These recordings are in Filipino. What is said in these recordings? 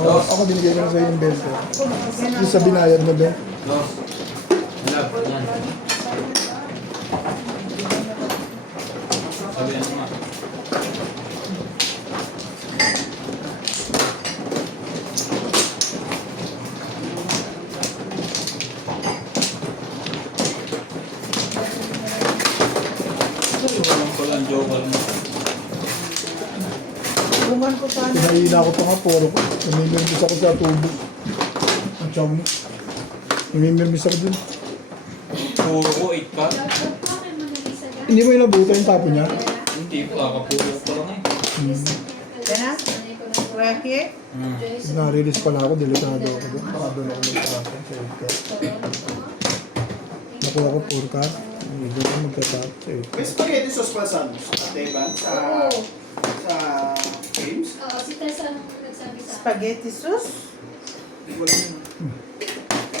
Ako binigay ko na sa'yo yung 20. Yung sa binayad mo din. Dos. Love, yan. Sabihan mo nga. Walang palang joker mo. Bungan ko sana. Pinahila ko pa nga, puro ko. Namimirbis ako sa tubo. Ang tiyan mo. Namimirbis ako dun. Puro ko, 8 ka. Hindi mo inabuta yung tapo niya? Hindi po, kakapuro ko lang eh. Yan na? Right here? Na-release pala ako, delikado ako doon. Baka doon ako magtatapon sa 8 Nakuha ko 4 ka. Hindi ko magtatapon sa 8 May spaghetti sauce pa sa Teban? Sa James? Oo, si Tessa ang nagsabi sa akin. Spaghetti sauce? Wala yun.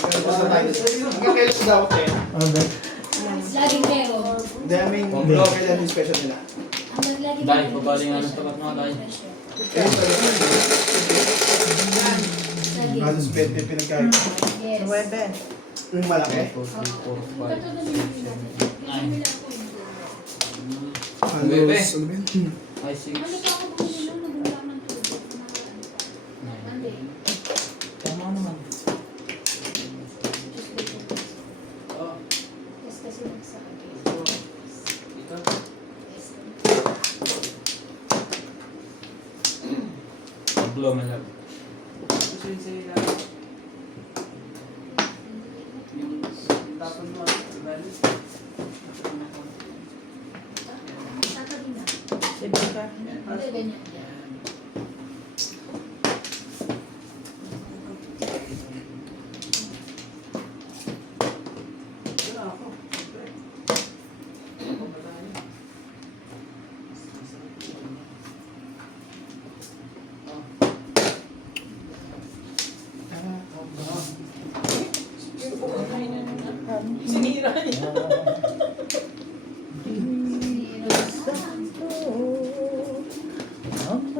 Basta tayo. Hanggang kailan sa dapat eh? Ano ba? Laging meron. Hindi, I mean, kailan yung special nila? Hanggang laging Dahil, pabalingan ng tapat mga dahil. Kaya talaga. Laging. Nasa spaghetti pinagkain. Yes. Nuebe. Yung malaki. 4, 4, 5, 6, 7, 9. Halos, ano ba yun? Ay, 6. Ano pa ako bumili nung nabula ng tubig? Monday. Tama naman. Tuesday. Yes, kasi nagsabi. Ikaw. Yes. Blow my love. Saturday na. Diba ka? Hindi, ganyan. Sinira niya.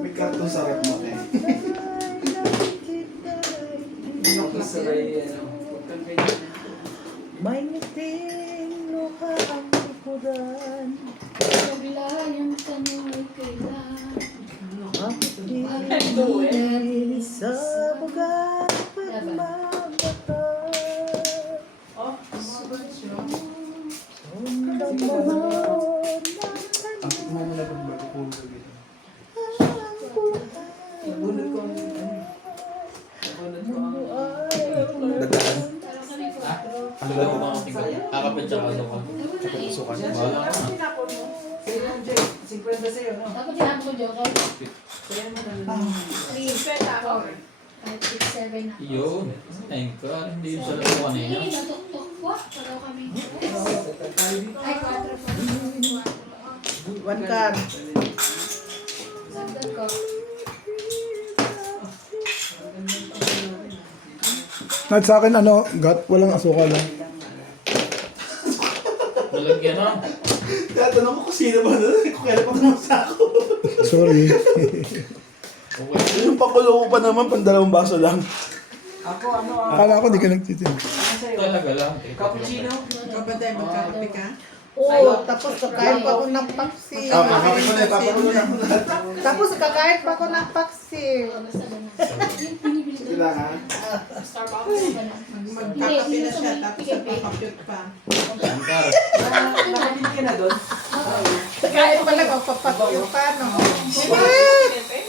May karton sa rep mo eh. May ngiting luha ang likuran. Paglayang tanong kailan. Hindi sa bugat pagmamata. Sundan mo Ang mo muna kung bago po sa dito. Dadaan. Ano ba mga tingko? Kakapit siya ano ka? Sukan. Bahala ka na. Dapat tinapos ko joke. 3, 4, 5, 6, 7 na. Yun. Thank God. Hindi yung sa laro kanina. Hindi, natuktok po. Pagaw kami. Ay, 4 po. One card. Sagdag ko. At sa akin, ano, gat, walang asukal lang. Nalagyan na. Tatanong ko kung sino ba doon. Kung kailan pa naman sa ako. Sorry. Okay. Yung pakulo ko pa naman, pang 2 baso lang. Akala ko di ka nagtitin. Talaga lang. Cappuccino? Kapatay, magkakape ka? Oo, tapos kakain pa ako ng paksi. Kakapit ko na, papakulo na ako lahat. Tapos kakain pa ako ng paksi. Yung pinibili ko. Kailangan. Starbucks. Magkakape na siya, tapos nagpapapyot pa. Angkar. Nakapit ka na doon? Kakain pa lang ako papakyo pa, no?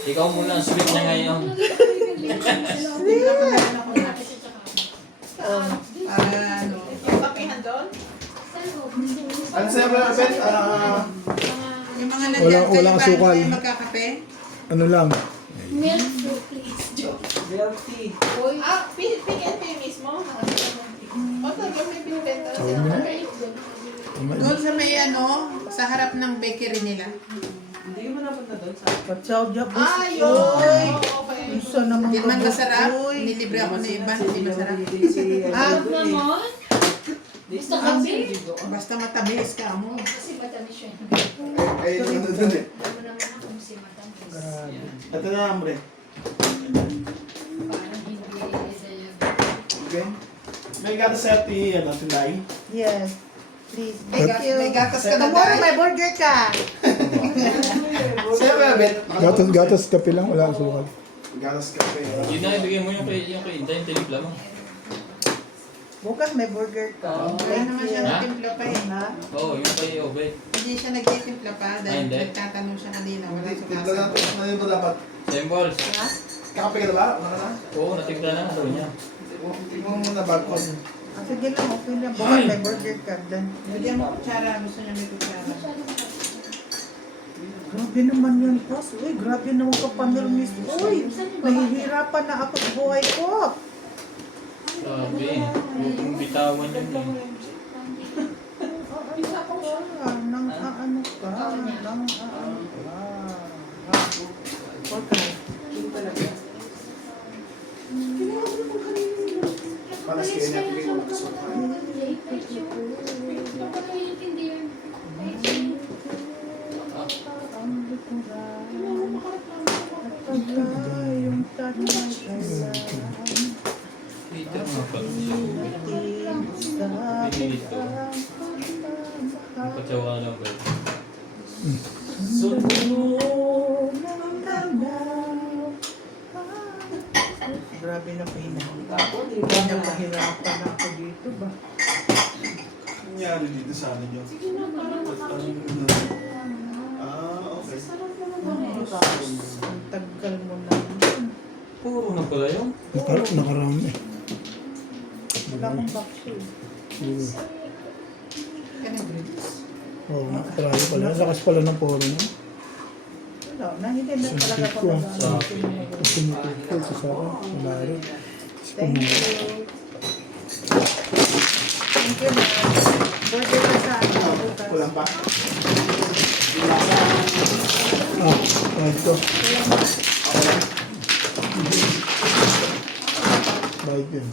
Ikaw muna ang sweet niya ngayon. Hindi na pa naman ako na. Ano? Kapihan doon? Ano sa'yo ba, Ben? Yung mga Walang- nandiyan kayo walang ba, asukal. kayo magkakape? Ano lang. Milk fruit, please. Joke. Milk tea. Oy. Pick and pay mismo? O talaga may binibenta Sabi sila. mo na. Doon sa may ano, sa harap ng bakery nila. Hindi mo napunta doon sa... Patsaw diya po. Ay! Gusto naman Di man ko, masarap. boy. Nilibre ako na iba, hindi masarap. Naman? Gusto kape? Basta matamis ka mo. Kasi matamis siya. Ay, ano dun eh. Alam mo naman ako si matamis. Ito na, Ambre. Okay. May gatas sa Tulay. Yes. Please. May Thank you. may gatas ka na, Tomorrow Day. may burger ka. Sa'yo ba, Bet? Gatas kape lang, wala ang sukal. Gatas kape. Yun na, ibigay mo yung kay Inday, yung timpla mo. Bukas may burger ka. Wala naman siya Ha? nagtimpla pa eh. Ha? Oo, yung kay Obey. Hindi siya nagtitimpla pa Ay, dahil hindi. nagtatanong siya kanina. Wala Tignan sumasagot. natin. Ano yun ba dapat? Symbols. Ha? Kakape ka na ba? Ano ka na? Oo, natimpla na daw niya. Tignan mo muna balkon. Ah, sige lang, okay lang. Bukas may burger ka. Then. Bigyan mo kutsara. Gusto niya may kutsara. Grabe naman yan, boss. Uy, grabe naman ka pamirmis. Uy, nahihirapan na ako sa buhay ko. Sabi, huwag mong bitawan yun eh. Nang aano ka. Nang aano ka. Okay. Para sa kanya, bigay mo kasi. Ang likuran. At pagka yung tatay ay Dito mga pag-show. Dito. Patsawa ka lang ba? Grabe na pinahirapan. Kanya pahirapan ako dito ba? Nangyari dito sa amin yun. Okay. Ang tagal mo naman. Puro na pala yun. Nakarami. Wala akong vaccine. Ka nag-release. Oo, nakarami pala. Ang lakas pala ng poro niya. Wala na, hindi na talaga ako nag-vaccine. Kasi nitipol sa sara. Wala rin. Thank you. Thank you na. Burger ka sa ano bukas. Kulang pa? Ah, kahit ko. Bahit yun.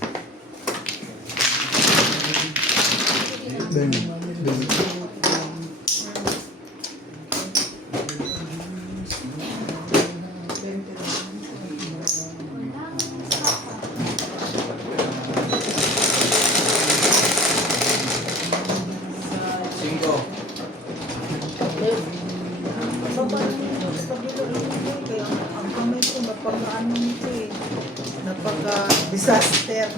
Then. Cinco. Kaya ang kamay ko, napag-ano nito eh. Napag-disaster.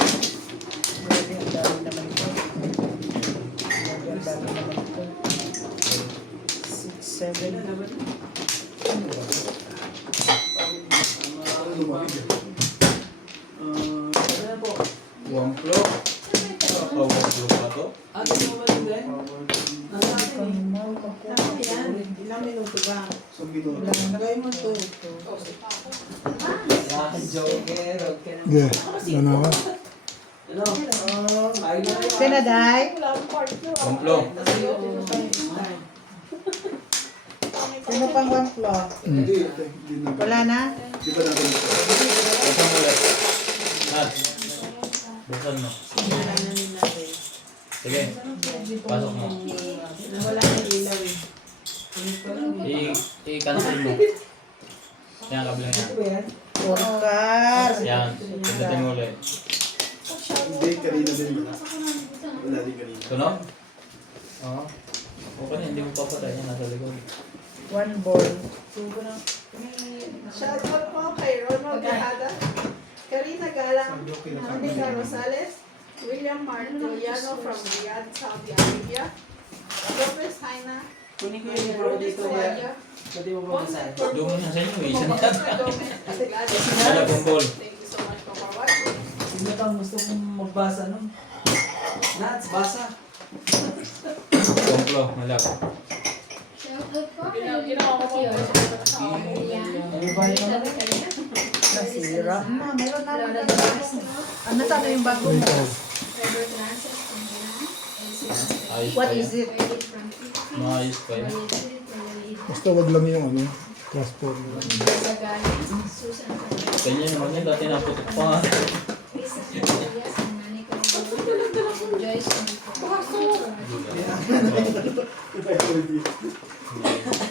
Grabe, ang dami naman ito. Grabe, ang dami naman ito. 6, 7. One floor. One floor pa to? Ano naman yun, Ben? Tama yan. Ilang minuto ba? Lagay mo to. Joker, okay na. Yeah, ano ako? Ano? Ayun na yun. Sinaday? One floor. Sino pang one floor? Hindi. Wala na? Di ba natin ito? Buksan mo ulit. Nat. Buksan mo. Wala na nila eh. Sige. Pasok mo. Wala na ilaw eh. I-cancel mo. Yan, kabila yan. Porkar. Yan. Pindutin mo ulit. Hindi, kanina din. Wala din kanina. Tunog? Oo. Okay na, hindi mo papatay. Yan, nasa likod. One ball. Shoutout po kay Ronald Gahada, Karina Galang, Monica Rosales, William Martoliano from Riyadh, Saudi Arabia, Lopez Haina, Kunin ko yung libro dito, Ben. Pwede mo ba masahe? Doon mo na sa inyo. Isa na. Gomez, at Gladys. Wala pong ball. Thank you so much for watching. Sino bang gusto kong magbasa nun? Nats, basa. One floor. Malap. Ginawa ko Ano ba yun naman? Nasira na. Meron na lang. Ano sana yung bago mo? Ayos What pa is yan. it? Maayos pa yan. Basta wag lang yung ano. Transformer. Sa galing, Susan Cabrera. Ganyan naman yun, dati naputok pa nga. Lisa Rodriguez, and Manny Carrillo, Joyce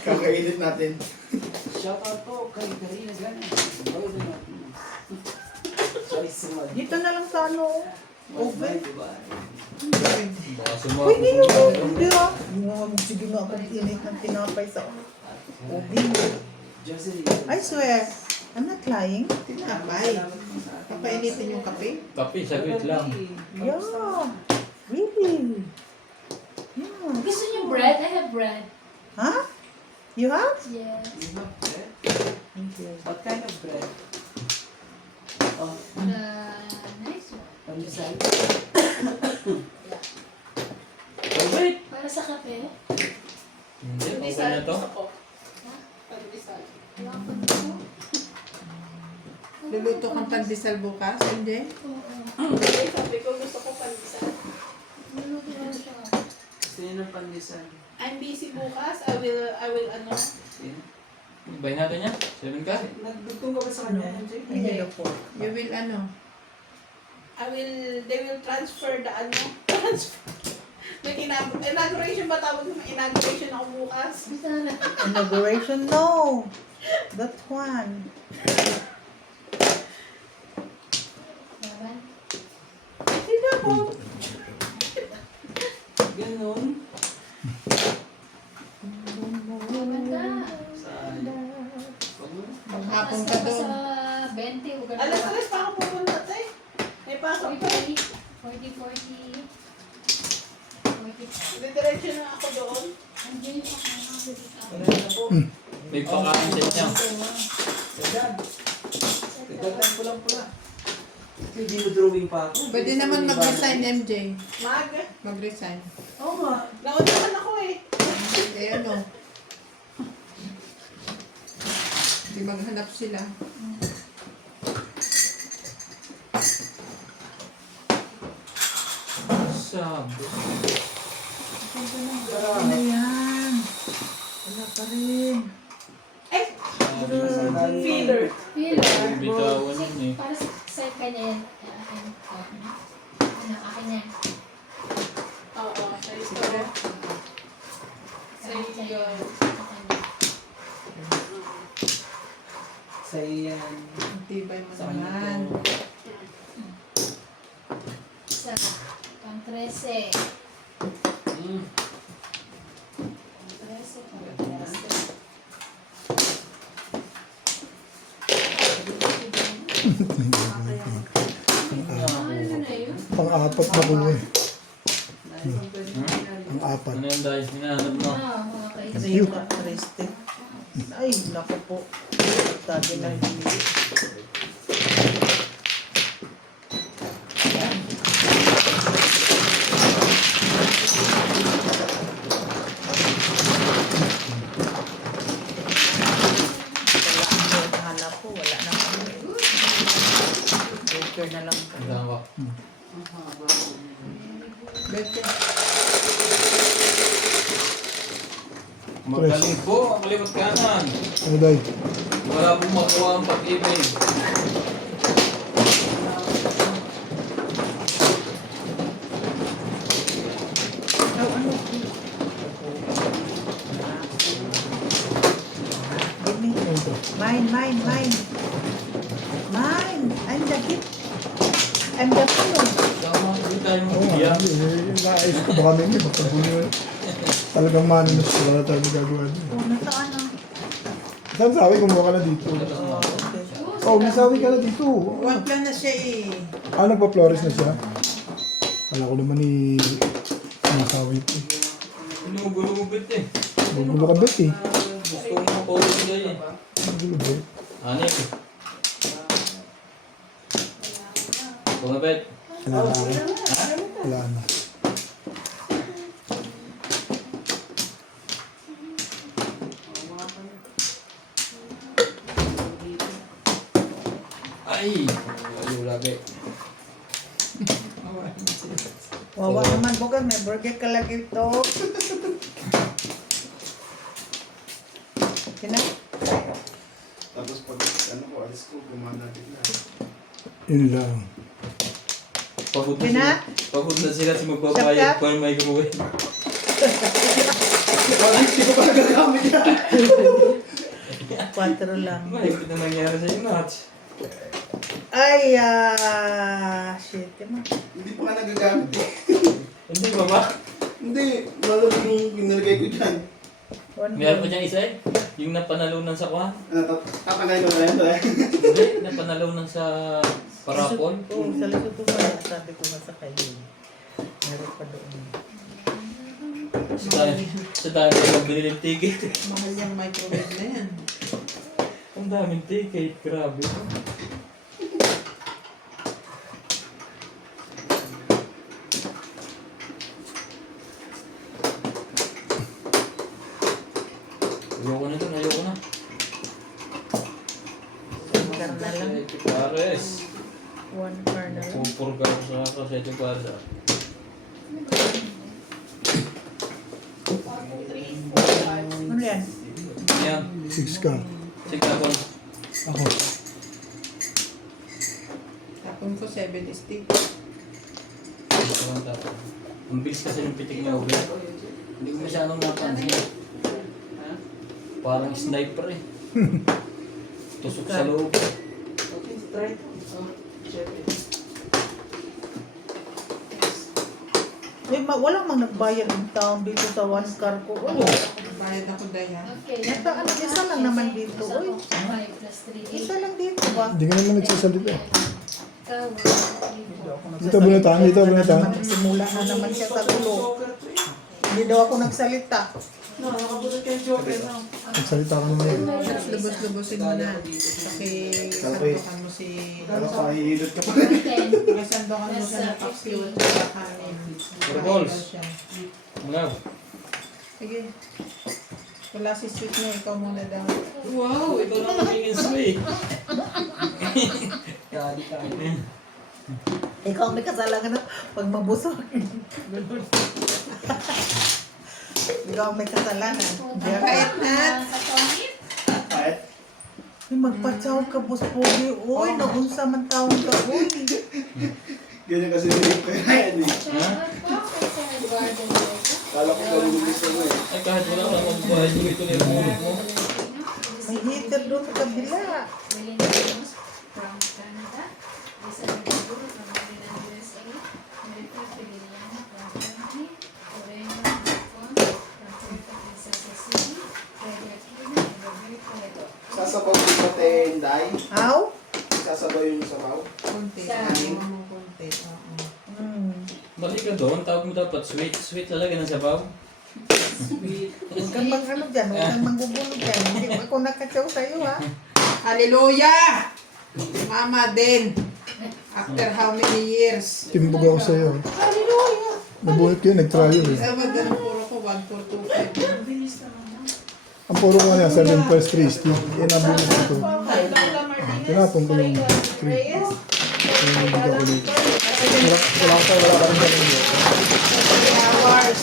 Kakainit natin. Shoutout po kay Karina Gana. Bawal na natin. Sorry, sumali. Dito na lang sa ano. Oven. Baka sumama. Pwede yun. Hindi ah. Sige nga ako init ng tinapay sa oven. Jocelyn. I swear, I'm not lying. Tinapay. Papainitin yung kape? Kape, saglit lang. Yeah. Really? Yeah. Gusto niyo bread? I have bread. Huh? You have? Yes. You have bread? Thank you. What kind of bread? Oh, The nice one. pandesal? Wait! Para sa kape. Hindi, okay na to. Wala pa dito. Luluto kang pandesal bukas, hindi? Oo. Sabi ko gusto ko pandesal. Niluto ko siya. Gusto niyo ng pandesal? I'm busy bukas. I will ano. Sino? Bayin natin yan. 7 ka? Nagdugtong ka ba sa kanya? Hindi po. You will ano? They will transfer the ano. Inauguration ba tawag ng inauguration ako bukas? Basta na. Inauguration? No! That one. Laban. Hindi po. Ganun. Laban ka. Saan? Wag mo. Maghapon ka Basta doon. sa 20 o ganun. Alas pa ako pupunta tayo. May pasok pa. 40. Didiretso na ako doon. Andiyan yung pakakabit ako. Wala na po. May pakain set niya. Dagdag. Dagdag ko lang pula. Hindi mo drawing pa ako. Pwede naman mag-resign, MJ. Mag-resign. Oo nga. Naunahan ako eh. Eh ano? Di maghanap sila. Sabi. Ano yan? Wala pa rin. Feeler. Filler. Bitawan yun eh. Para sa kanya yan. Akin. Akin yan. Oo, siya ito. Sa iyo. Sa'yo yan. Ang tibay mo Sa naman. kanya Sa pang 13. Mm. Pang 13. Pang 13. Ano na yun? Pang-apat na ko eh. Pang-apat. Ano yung dahil hinahanap mo? Mga Kasi kaibigan. yung kapreste. Ay, naku po. Sabi na hindi. Wala ang hanap po. Wala na kami. Baker na lang kami. Ang dama. Baker. Magaling po, ang kaliwat kanan. Ano dahi? Wala pong makuha ang pag-ibig. Oh, ano? Give me. Ano ito? Mine. I'm the gift. I'm the pillow. Tama, hindi tayo Oo nga, magbiyak. naayos ko baka may iba. Talagang maninos ko. Wala tayo magagawa doon. Oh, nasaan na? Saan sabi, kumuha ka na dito. Oh, okay. Oh, may sabi ka na dito. One plan na siya eh. Ah, nagpa-flores na siya? Kala ko naman ni sawi ko. Inugulubit eh. Magulo ka bet eh. Gusto mo makuha sila eh. Magulo bet. Anik. Bumabit. Wala na ako. Ha? Wala na. Ay! Ayaw lagi. Wawa naman bukas, may burger ka lagi ito. Kina? ano ko, alis ko, gumana natin na. Yun lang. Pagod Okay na? Pagod na sila si Shut magbabayad up. para may gawin. Hindi ko pa nagagamit yan. 4 lang. Mahigit na nangyari sa inyo, Nats. Ay, shit. Hindi pa nga nagagamit eh. Hindi ba ba? Hindi, malamig yung pinalagay ko dyan. Meron pa dyan isa eh. Yung napanalunan sa kuhan. Ano, tatangay ko na yan. Hindi, napanalunan sa parapol. Oo, sa Lesotho pa. Sabi ko nga sa kayo. Meron pa doon. Sa dami na binili ng ticket. Mahal yung microwave na yan. Ang daming ticket, grabe. Ayoko na dun, ayoko na. Car na lang. Pares. 1 car na lang. Pupurga ko sa Kasete Pares. 1, 2, 3, 4, 5. Ano yan? Yan. 6 ka. Sige ako. Ako. Tapon ko 7 stick. Ang bilis kasi yung pitik niya, Uber. Hindi ko masyadong napansin. Parang sniper eh. Tusok sa loob. Okay, try. Oh, check it. Walang mang nagbayad ng taon dito sa 1 car ko. Oo. Bayad ako dahil. Okay. Ito, ano, isa lang naman dito. Uy, 5 plus 3, isa lang dito ba? Hindi ka naman nagsasalita. Ikaw, 1, 2, 3, 4. Dito bunutan, dito bunutan. Simula na naman siya sa gulo. Hindi daw ako nagsalita. No, nakabutot kayo joker na. Nagsalita ka naman yun. Lubos-lubosin mo na. Sandokan mo si... Ano pa, hihilot ka pa. 10. Sandokan mo siya ng kapsule at kanin. Balls. Siya. Wala. Sige. Wala si sweet niya, ikaw muna daw. Wow, ikaw na magiging sweet. Ikaw may kasalanan na pag mabusog. Ikaw may kasalanan. Kahit na. Kahit, May magpatsaw ka, boss Pogi. Uy, naunsa man taon ka. Uy. ganyan kasi nilip ko yan eh. Kala ko marunong gusto mo eh. Ay, kahit wala ka lang magbahay, hindi ito na yung mulot mo. May heater doon sa kabila. From Canada. Isa na siguro from USA. America, Pilipinas, from Germany. Korea, Japan, from Puerto Princesa City. Argentina, and America. Sasabaw ko sa tenday. Aw? Sasabaw yung sabaw. Kunti. Sa- Ayaw mo kunti. Oo. Balik ka doon, tawag mo dapat sweet. Sweet talaga ng sabaw. Huwag kang mang ano dyan. Huwag kang manggugulo dyan. Hindi ako nakatsaw sa'yo, ha? Hallelujah! Mama din. After how many years? Timbog ako sa'yo. Hallelujah! Nabuhat ko yun, nag-trial eh. Sa mga ganun puro ko, 1, 4, 2, 5. Ang puro ko niya, 7 plus 3 stick. Yan ang bulat ito. Lola Martinez. Tinapon ko yung Reyes. 3. Yung hindi ko ulit. Wala ka rin ganun. 3 hours.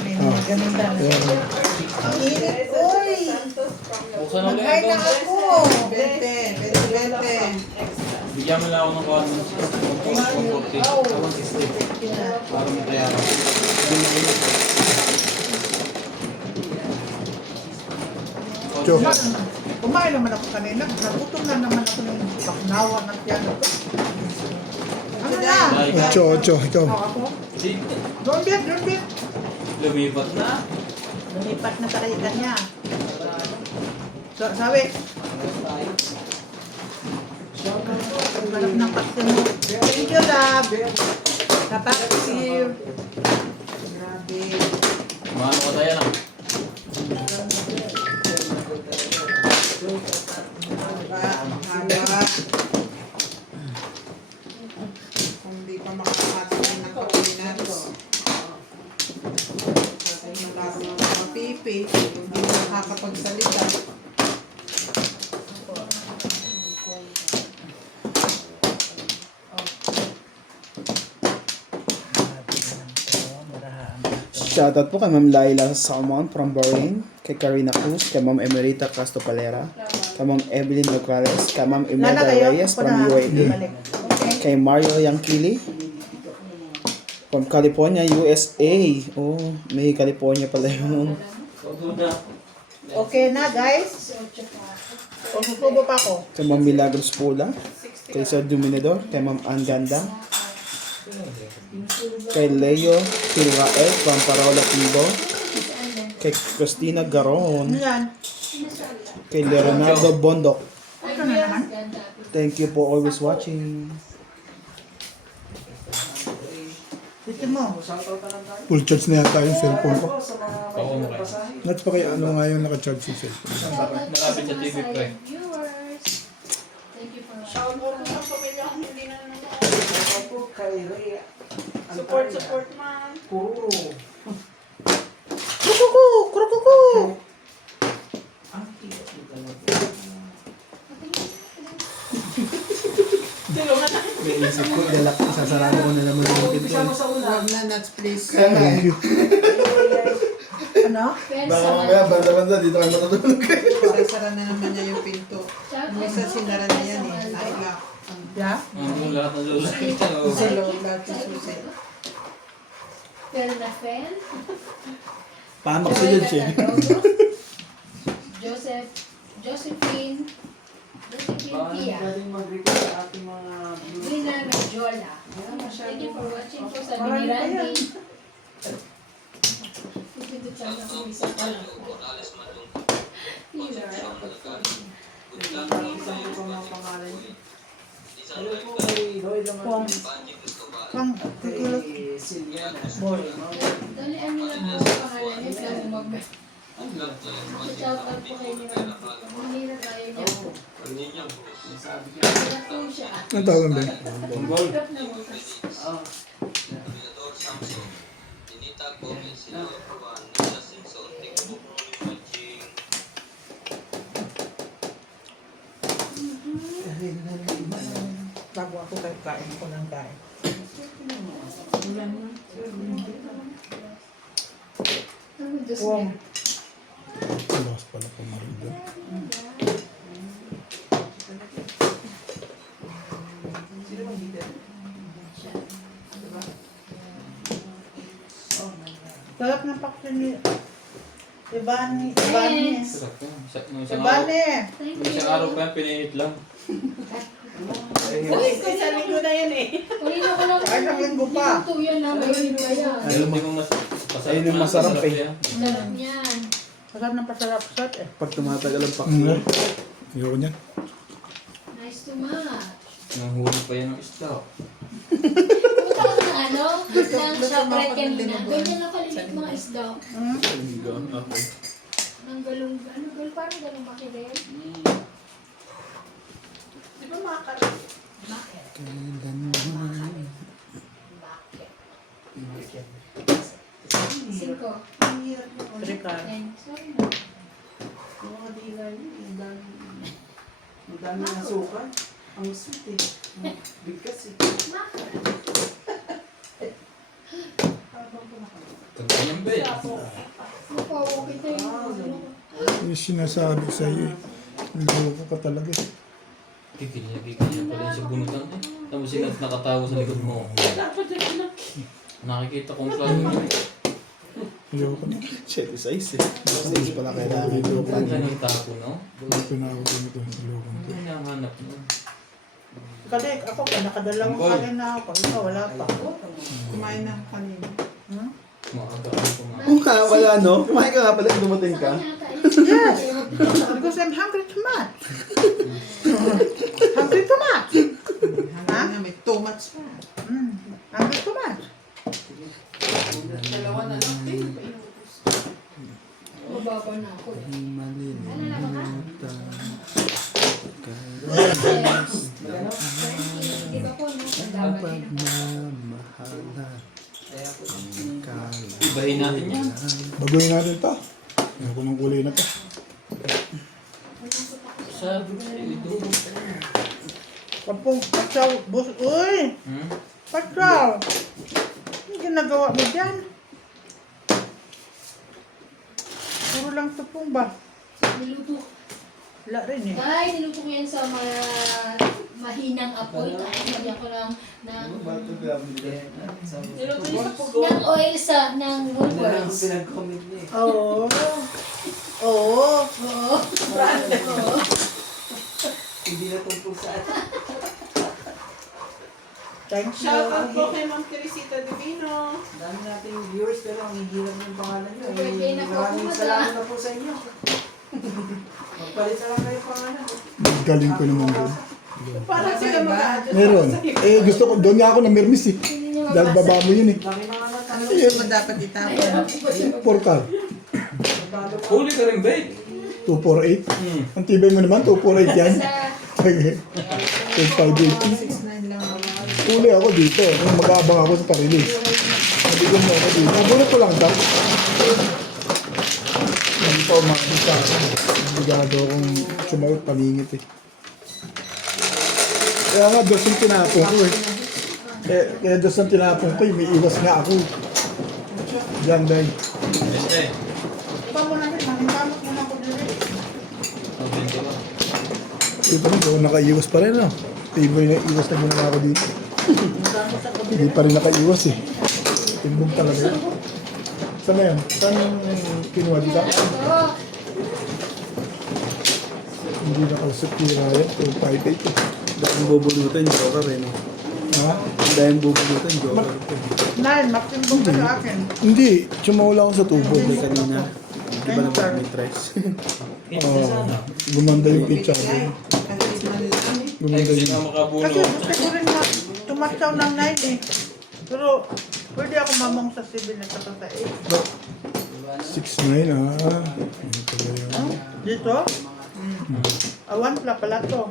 May mga ganun lang. Ayan. Ang init, uy! Buksan ulit Mag-hi na ito. ako! 20. Bigyan mo lang ako ng kuhan ng 140. Tawag 60. Para may bayaran. Cho. Kumain naman ako kanina. Nagutom na naman ako ng baknawa ng piano ko. Ano na? 8. Ikaw. Ako? Si, Don't bet. lumipat na. Lumipat na sa kanya. So, sabi. Malap ng paksin mo. Thank you, love. Kapag-sir. Grabe. Maano ko tayo na. Haba. Kung di pa makakatagal ng peanuts. Kasi lahat ng mga pipi, hindi na nakakapagsalita. Shoutout po kay Ma'am Laila Salmon from Bahrain, kay Karina Cruz, kay Ma'am Emerita Castopalera, kay Ma'am Evelyn Locales, kay Ma'am Imelda Reyes from UAE, kay Mario Yangkili from California, USA. Oh, may California pala yun. Okay na, guys. O, susubo pa ako. Kay Ma'am Milagros Pula, kay Sir Dominador, kay Ma'am Anganda, kay Leo Tilrael from Parola Tibo, kay Christina Ano Garon, yan? kay Leonardo Bondok. Ito na naman. Thank you for always watching. Dito mo. Full charge na yata yung cellphone ko. Oo, okay. Not pa kaya ano nga yung naka-charge yung cellphone. Malapit sa TV pre. Viewers. Thank you for watching. Shout out mo ang pamilya kung hindi na nanonood. Shoutout po kay Rhea. Support, man. Puro. Kukuku! Kukuku! Ang hirap mo talaga. May isip ko, galak, sasarado ko na naman yung pinto. Umpisa mo sa una. Huwag na nuts, please. Kaya nga eh. Ano? Baka mamaya, banda-banda, dito kayo matutulog kayo. Sasara na naman niya yung pinto. Minsan sinara na yan eh. Naila. Yeah? Ang lahat ng lula. Sa loob lahat yung susi. Pero na fan. Paano ko yun siya? Josephine Baka Pia. galing mag-record sa ating mga Lina Medjola. Thank you for watching po sa Mini Randy. Ipindot sana kung isa pa lang. Isang ko mga pangalan. Hello po kay Roy Lamartin. Pang, tutulog. Kay Sylviana. Dalian nyo lang po ang pangalan niya para mag- Shout out po kay Nina. Hindi na tayo niya po. Sabi ko. Kaya po siya. Ang tawag ba? Hirap na bukas. Ah. Bago ako kain ko ng kain. Ano Diyos Wow. niya? Lakas pala pumarin doon. Sino bang leader? Siya. Diba? Oh my God. Sarap ng paksin ni Ibani. Ibani. Sarap yan. Nung isang araw, Ibani. Thank nung isang araw pa yan, piniit lang. Uy, sa linggo na yan eh. Kanina ko lang. Ay, isang linggo pa. Luto yan na may yan. Hindi mo Ayun yung masarap eh. yan. Sarap niyan. Sarap ng pasarap-sarap eh. Pag tumatagal ang Mm. paksiw. Ayoko niyan. Nice to match. Nahuli pa yan ng isda. Pumunta ka ng ano? Ng Shoprite kanina. Ganyan lang kalilit mga isda. Okay. Ng galong, ano, parang galong bakit Di ba makakaroon? Bakit? Bakit? 5. Ang hirap mo. Rika. Sorry na. Yung mga dila yun, ang dami ng suka. Ang sweet eh. Bigkas eh. Bakit? Ganyan ba eh? Mapawa kita yung Yung sinasabi sa'yo eh. Loko ka talaga eh. Kikilya pala yung sa bunutan eh. Tapos sila nakatawa sa likod mo. Nakikita kong plano mo. Ayoko na. Shit, size eh. Size pala kailangan ito. Ang ganang tapo, no? Ito na ako ganito sa loko. Ano yung hinahanap mo? Kalik, ako nakadalawang Tungkol. kanin na ako. Ikaw, wala pa. Kumain na kanina. Hmm? Maaga ako kumain. Oo nga, wala no? Kumain ka nga pala, dumating ka. Yes! Because I'm hungry too much. Hungry too much. Ha? May too much pa. Hungry too much. Dalawa na lang. Mababa na ako. Ano na ba ka? Malilimutan Di ba po, no? Ang dami na. Ibahin natin yan. Baguhin natin ito. Ayoko ng kulay na to. Sabi ko sa'yo, idulog ka na. Kapong patsaw, bus, uy! Hmm? Patsaw! Ano ginagawa mo dyan? walang tupong ba? Niluto. Wala rin eh. Ay, niluto ko yan sa mga mahinang apoy. Tapos lagyan ko ng Niluto niya sa pugo. ng oil ng Ano lang woodworks. pinag-comment niya eh. Oo. Oo. Oo. Hindi na tungkol sa atin. Thank you. Shoutout po kay Ma'am Teresita Divino. Dami nating viewers pero ang hihirap ng pangalan niyo. Birthday na po Maraming po, salamat na po sa inyo. Magpalit na lang kayo pangalan. Galing ko naman doon. Para sila mag-adjust. Meron. Eh, gusto ko, doon nga ako namirmis eh. Hindi niyo Dahil mabasa. baba mo yun eh. Laki mga Ano natanong. gusto mo dapat itapon? Porkal. Huli ka rin, babe. 248. Hmm. Ang tibay mo naman, 248 yan. Sa 580. 6'9 lang ako. Huli ako dito. Nung mag-aabang ako sa pa-release. Nabigyan mo ako dito. Nagulat ko lang daw. Hindi pa umakit sa akin. Nabigado akong sumagot paningit eh. Kaya nga, dos yung tinapong ko eh. Kaya dos yung tinapong ko eh. May iwas nga ako. Diyan dahil. Este. Iba mo na rin. Mangintamot mo na ako dito. Ang bento ka. Ito rin, kung nakaiwas pa rin ah. Tibay na iwas na muna ako dito. Hindi pa rin nakaiwas eh. Timbong talaga yun. Saan na yan? Saan yung kinuha dito? ito. Hindi nakausap ni Ryan. 258 eh. Dahil bubulutan, joker eh. No? Ha? Dahil bubulutan, joker. Nine, makimbong ka sa akin. Hindi. Tsumawala ako sa tubo. Hindi kanina. Di ba naman may tries? Gumanda yung pizza ko. Gumanda Hindi yung... na makabuno. Kasi gusto ko rin na tumatsaw ng 9 eh. Pero pwede ako mamang sa 7 at saka sa 6'9" ah. Ano pala yun? 8. Dito? Awan pala to.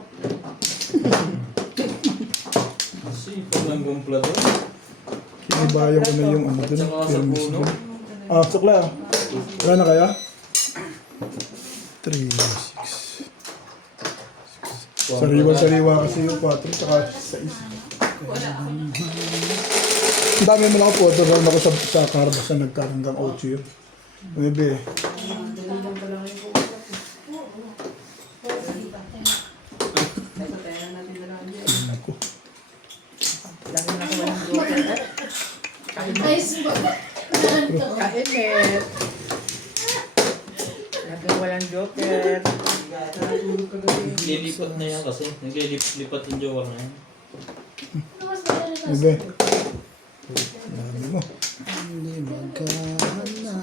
Kasi pag ang gumpla doon. Kinibayan ko na yung ano dun. Tsaka sa Permis puno. dun. Ah, sukla. Wala na kaya? 3, 6. Sariwa kasi yung 4 tsaka 6. Ang dami mo lang po. Doon ako sa Carbas na nagkaranggang 8 yun. Maybe. Ako. Lagi na ako walang joker. Ayos mo ba? Kainit. Lagi walang joker. Lilipat na yan kasi. Naglilipat yung jowa na yan. Ano mas maganda sa Maybe. Dami mo. Hindi magkahanap ng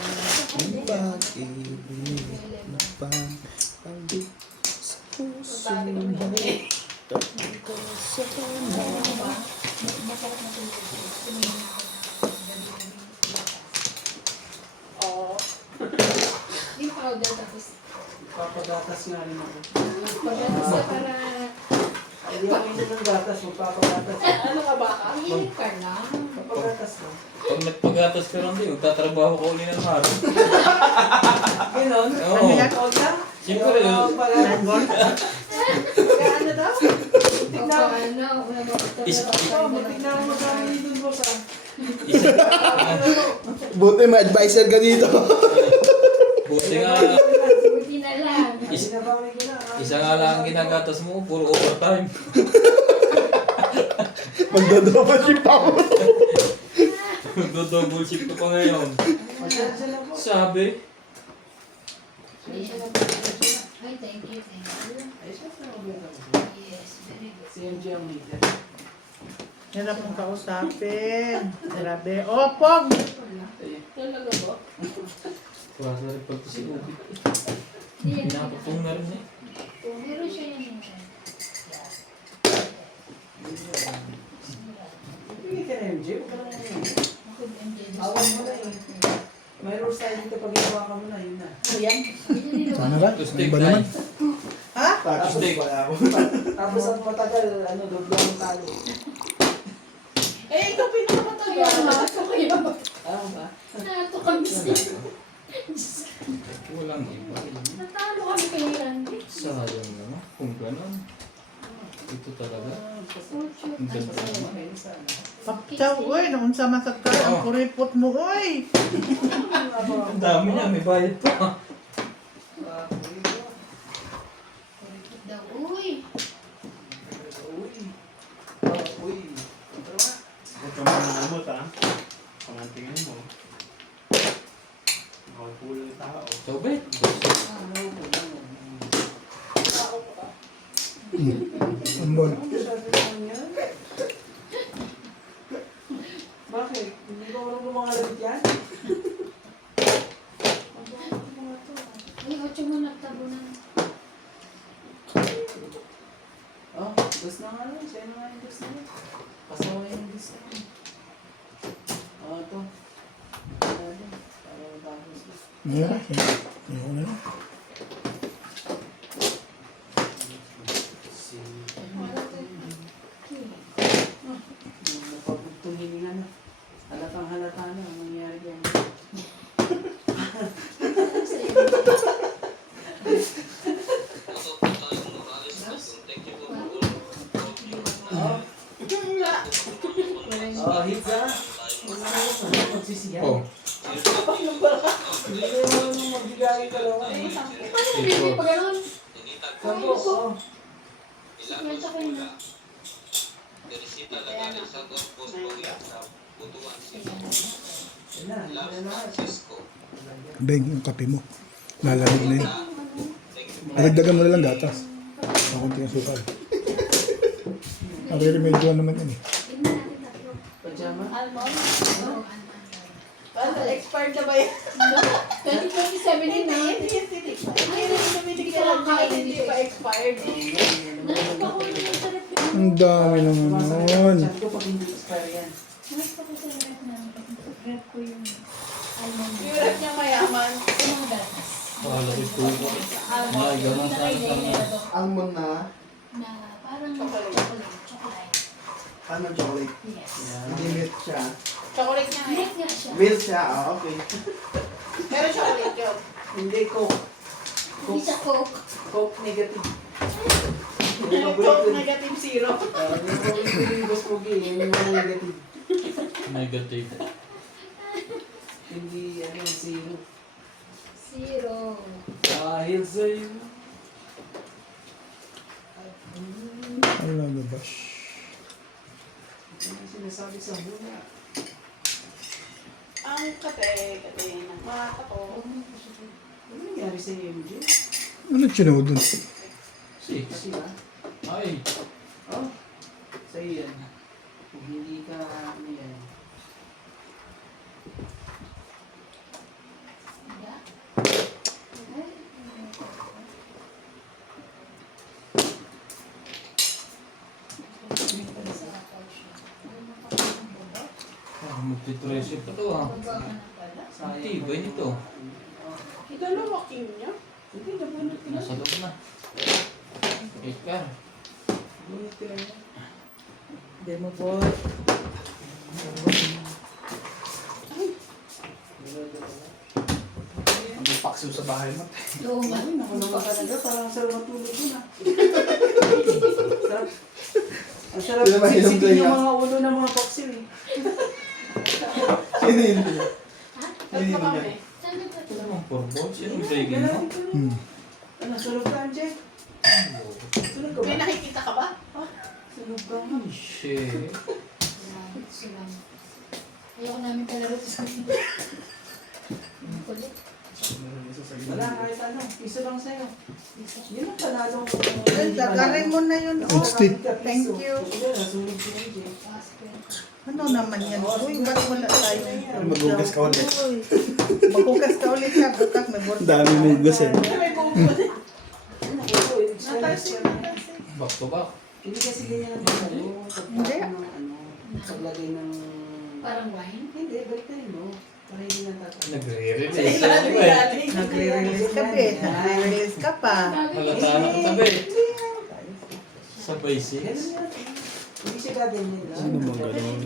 pag-ibig na pang-pagdi sa puso mo. Tapos ko sa kanya. yung powder tapos Papagatas nga rin ako. pagdatas na para Hindi ako yun ng gatas, magpapagatas. Ano ka ba? ang hilig ka lang. Papagatas ko. Pag nagpagatas ka lang din, magtatrabaho ka uli ng araw. Ganon? Oo. Ano yan? Huwag na. Siyempre, Kaya ano daw? O paano? Wala ba ito? Matignan mo magkakaroon dun boss ah. Isa, Buti may advisor ka dito. buti nga, Buti na lang. Sinabawi ko na. isa nga lang ang ginagatas mo, puro overtime. Magdodobal si Pao. Magdo-double shift ko pa ngayon. Pasensya na po. Sabi, Ay, thank you, thank you. Ay, syempre mag-uwi Yes, very good. Si MJ ang leader. Yan ang mong kausapin. Grabe. Oh, Pog! Talaga ba? klasa rin pag si Ubi. Hindi yan. Pinapatong na rin eh. Meron siya yan minsan. Hindi ka na MJ, huwag ka na ngayon. Ako, MJ, Awal mo na eh. May rules tayo dito pag ginawa ka mo na, yun na. Ayan. Sana ra? Tuesday Iba naman. Ha? Tuesday. Tapos ang matagal, ano, doblo ang talo. Eh, ito pinakamatagal. Ito kayo. Ano ba? Nato kami siya. Walang iba. Natalo kami kay Randy. Sayang naman. Kung gano'n. Ito talaga. Ang ganda naman. Pakchaw, uy. Naunsa man sa kar. Ang kuripot mo, uy. Ang dami niya. May bayad pa. ka mananamot ha. Pangantingin mo. Makapulo yung tao. Sobet. Ambon. Bakit? Hindi ko alam lumangalit yan? Ay, 8 mo nagtabunan. Oh, dos na nga lang. Siya na nga yung dos na lang. Pasawa yung dos na lang. Oh, ito. Para matapos na. Ayan. Ayoko na lang. Napapagtong hininga na. Halatang halata na ang nangyari yan. Oh, hits ah. Pagsisiyan. Oh. Hindi kayo marunong magbigay ka lang. Hindi pa ganun. Sampo, oh. Kwenta ko yun. Yan na, yan na. Beng, yung kape mo. Lalamig na yun. Dagdagan mo na lang gatas. Makunti ang sukal. Nare-remedyo naman yan eh. Tingnan natin tatlo. Pajama. Almond. Ano, expired na ba yan? 2027 yun na. Hindi ka lang kain, hindi pa expired. Nakita ko yun yung sarap yun. Ang dami naman nun. Sabi ko pag hindi expire yan. Nakita ko sa rep na. Rep ko yung almond. Yung rep niya mayaman. Yung mga gatas. Laki po. Almond. Ay, ganun Yung nakaiday na ito. Almond na, Na parang chocolate. ano chocolate? Yes. Hindi milk siya. Chocolate niya Milk nga siya. Milk siya, okay. Pero chocolate yun. Hindi Coke. Hindi siya Coke. Coke negative. Coke negative zero. Yung Coke yung boss Pogi, yung mga negative. Negative. Hindi, ano, zero. Zero. Dahil sa'yo. Ano na ba? Ano yung sinasabi sa muna? Ang kate ng mata ko. Ano nangyari sa iyo, MJ? Ano chino dun? Six. Kasi ba? Ay. Oh, sa iyo yan. Kung hindi ka, ano yan. Hindi. Ay, Magtitrese pa to ha. Sayang. Tibay nito. Dalawa king niya. Hindi, nabunot ka na. Nasa loob na. Ikar. Bunot ka na. Demo po. Ang pakso sa bahay mo. luma. Ay, naku naman talaga. Parang sarap matulog yun ah. Sarap. Ang sarap Sino ba yung siksikin play yung ah? mga ulo ng mga paksil eh. Sino yun? Tatlo kami. Saan ba Ito ito? naman purbo. Sino breaking mo? Hmm. Ano, sunog ka, Anjay? Sunog ka ba? May nakikita ka ba? Sunog ka nga. Shit. Salamat, salamat. Ayoko namin kalaro sa kanila. Kulit. Wala, kahit ano. Piso lang sa'yo. Yun ang panalong. Lagarin mo na yun. Oh, Lipstick. thank you. Wala, nasunog si Anjay. Ano naman yan? Uy, ba't wala tayo? Magugas ka ulit. Uy, magugas ka ulit ka. Butak, may burta. Dami mugas eh. May bubod. Ano, ito, Natalsin na kasi. Back to back. Hindi kasi ganyan ang panalo. Hindi. Paglagay ng... Parang wine? Hindi, balik tayo mo. Para hindi natatapos. Nagre-release. Ano ba eh? Nagre-release ka, be. Nagre-release ka pa. Halata na tabi. Sabay six. Ganun yan. Hindi siya gaganyan lang. Sino bang gano'n?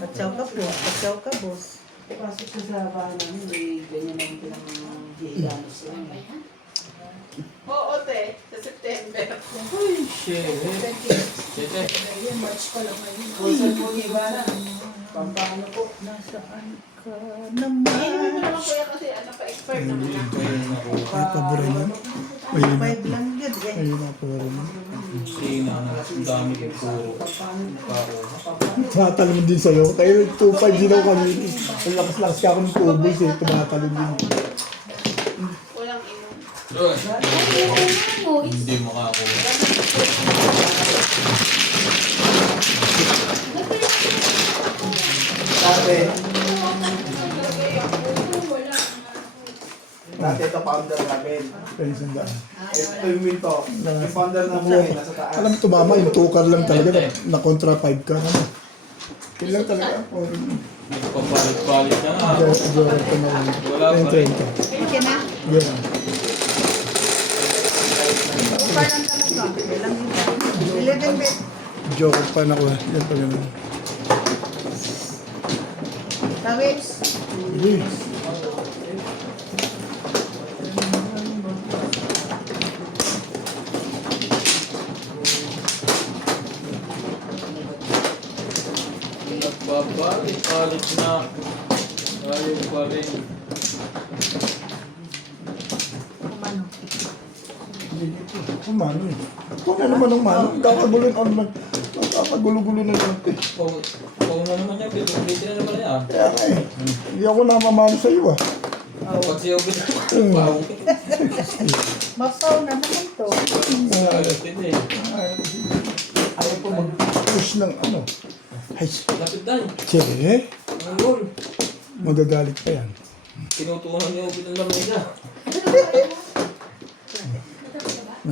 Patsaw ka po. Patsaw ka, boss. Pasok siya sa bahay namin, may ganyan lang pinang hihiganos lang. Ano ba yan? Oo, te. Sa September. Ay, shit. Shit eh. Ayun, March pa lang ngayon. Kung saan po iba na, pampano po. Nasaan ka naman? naman kuya kasi ano pa expert naman ako. Ay, paborin yan. Ayun na. 5 lang yun eh. Ayun na, paborin yan. Sina na. Ang dami ko puro. Paro. Tumatalon din sa'yo. Kaya 2-5 din ako kami. Ang lakas-lakas ka ako ng tubos eh. Tumatalon din. Walang inom. Hindi makakuha. Dati ito founder namin. Kaya isang daan. Ito yung minto. Yung founder namin siya, nasa taas. Alam mo, tumama yung 2 car lang talaga. Na kontra 5 car. Ano? Yun lang talaga. Or, Nagpapalit-palit na nga. Jordan ko na lang. Wala pa rin. 30. Okay na. Yeah. Super lang talaga. Ilang yun. 11 bit. Joke pa na ko. Yan pa ganun. Tawis. Yes. Nagpapalit-palit na. Ayaw pa rin. Kumano. Kumano eh. Kung ano naman ang mano. Kakagulo ano naman. Kakagulo-gulo na lang eh. Kung na naman yan, ulitin na naman yan. Kaya nga eh. Hindi ako namamano sa iyo ah. Pag siya ulit, wow. Mapaw na naman to. Hindi. Ayaw po mag-push ng ano. Ay, Lapit na eh. che. Ang goal. Magagalit pa yan. Tinutunan niya ulit ang lamay niya.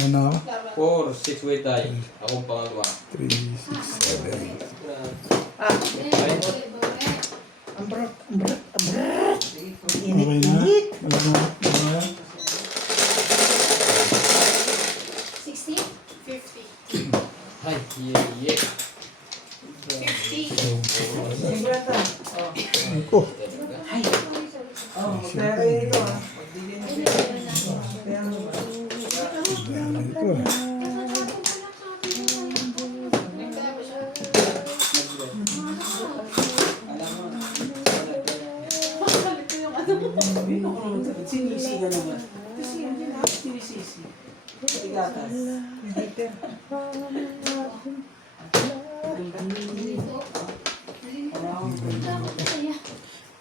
Ano? 4, 6 way tayo. Akong pangalawa. 3, 6, 7. Ang brat, ang brat, ang brat. Okay na? Wala na? Wala na? 60? 50. Ay, yeah. 50. Sigrata. Oh, Oh, pero ito ah. ito ah. Bino ko naman sabi, sinisi ka naman. Kasi yan din ha, sinisisi. Tigatas.